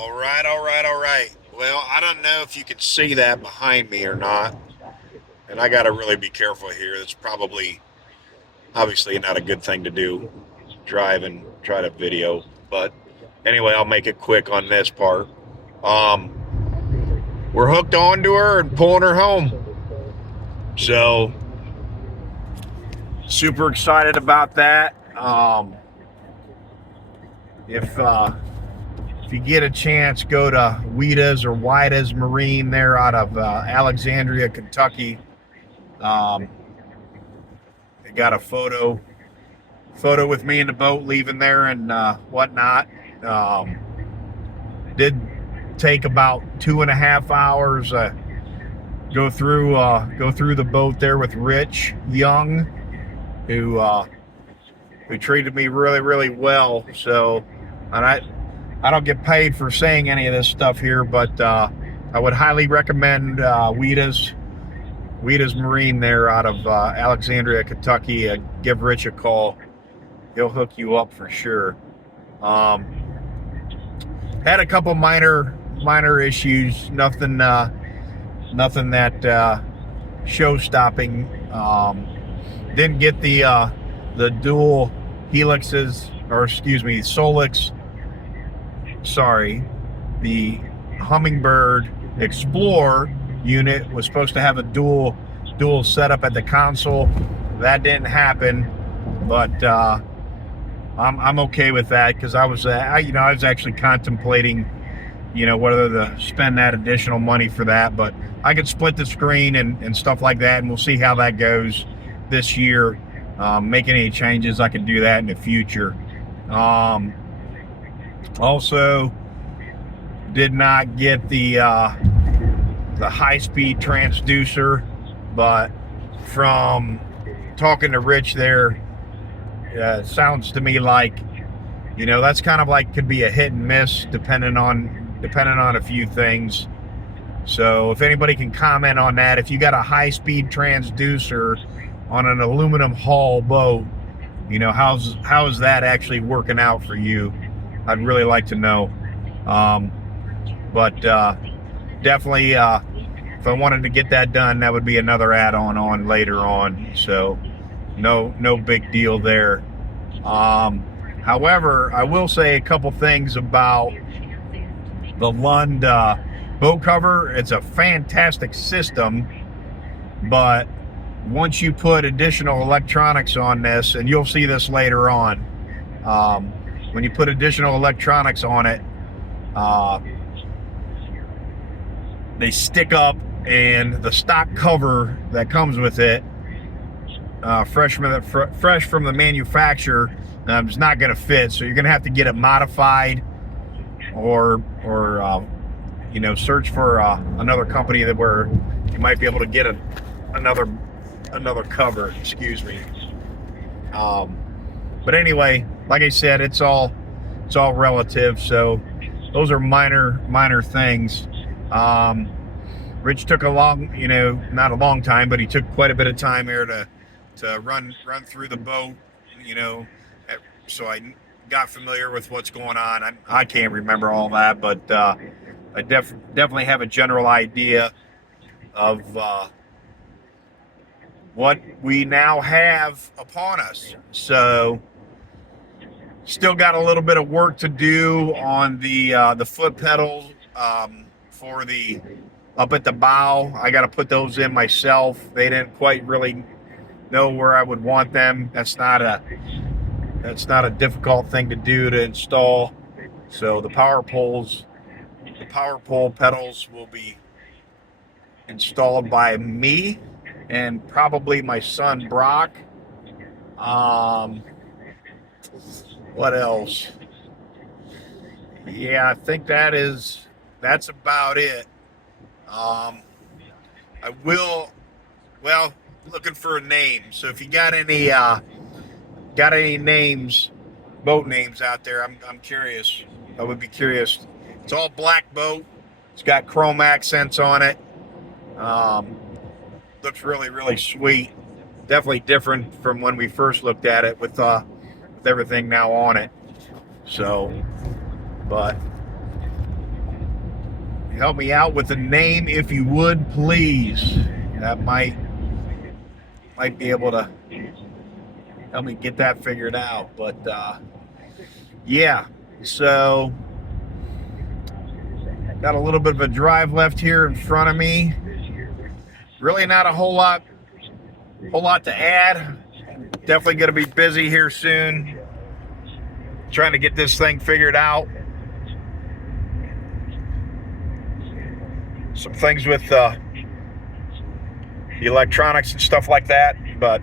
All right, all right, all right. Well, I don't know if you can see that behind me or not, and I got to really be careful here. That's probably, obviously, not a good thing to do, drive and try to video. But anyway, I'll make it quick on this part. Um, we're hooked onto her and pulling her home. So, super excited about that. If you get a chance, go to Wheatas or Whitas Marine there out of Alexandria, Kentucky. Um, they got a photo with me in the boat leaving there and whatnot. Um, did take about 2.5 hours. Go through the boat there with Rich Young, who treated me really really well. So, and I don't get paid for saying any of this stuff here, but I would highly recommend Wheatas Marine there out of Alexandria, Kentucky. Give Rich a call; he'll hook you up for sure. Um, had a couple minor issues, nothing that show stopping. Didn't get the dual helixes, or excuse me, Solix. Sorry, the Humminbird Explorer unit was supposed to have a dual setup at the console. That didn't happen, but I'm okay with that because I was actually contemplating, whether to spend that additional money for that, but I could split the screen and stuff like that, and we'll see how that goes this year. Make any changes, I can do that in the future. Also, did not get the high-speed transducer, but from talking to Rich there, it sounds to me like that's kind of like could be a hit and miss depending on a few things. So if anybody can comment on that, if you got a high-speed transducer on an aluminum hull boat, how is that actually working out for you? I'd really like to know. But definitely, if I wanted to get that done, that would be another add-on on later on. So no big deal there. However, I will say a couple things about the Lund boat cover. It's a fantastic system, but once you put additional electronics on this, and you'll see this later on, when you put additional electronics on it, they stick up, and the stock cover that comes with it, fresh from the manufacturer, is not going to fit. So you're going to have to get it modified, or search for another company where you might be able to get another cover. Excuse me. But anyway, like I said, it's all relative. So those are minor things. Rich took not a long time, but he took quite a bit of time here to run through the boat, so I got familiar with what's going on. I can't remember all that, but I definitely have a general idea of what we now have upon us. So still got a little bit of work to do on the foot pedals for the up at the bow. I got to put those in myself. They didn't quite really know where I would want them. That's not a difficult thing to do to install. So the power pole pedals will be installed by me and probably my son Brock. What else? Yeah, I think that's about it. I will, well, looking for a name. So if you got any names, boat names out there, I'm curious. I would be curious. It's all black boat. It's got chrome accents on it. Looks really, really sweet. Definitely different from when we first looked at it with everything now on it. So, but help me out with the name if you would, please. That might be able to help me get that figured out. But yeah, so got a little bit of a drive left here in front of me. Really not a whole lot to add. Definitely going to be busy here soon, trying to get this thing figured out. Some things with the electronics and stuff like that, but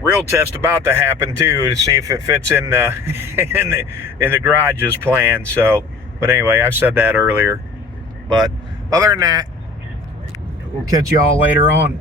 real test about to happen too, to see if it fits in in the garage's plan. So, but anyway, I said that earlier. But other than that, we'll catch you all later on.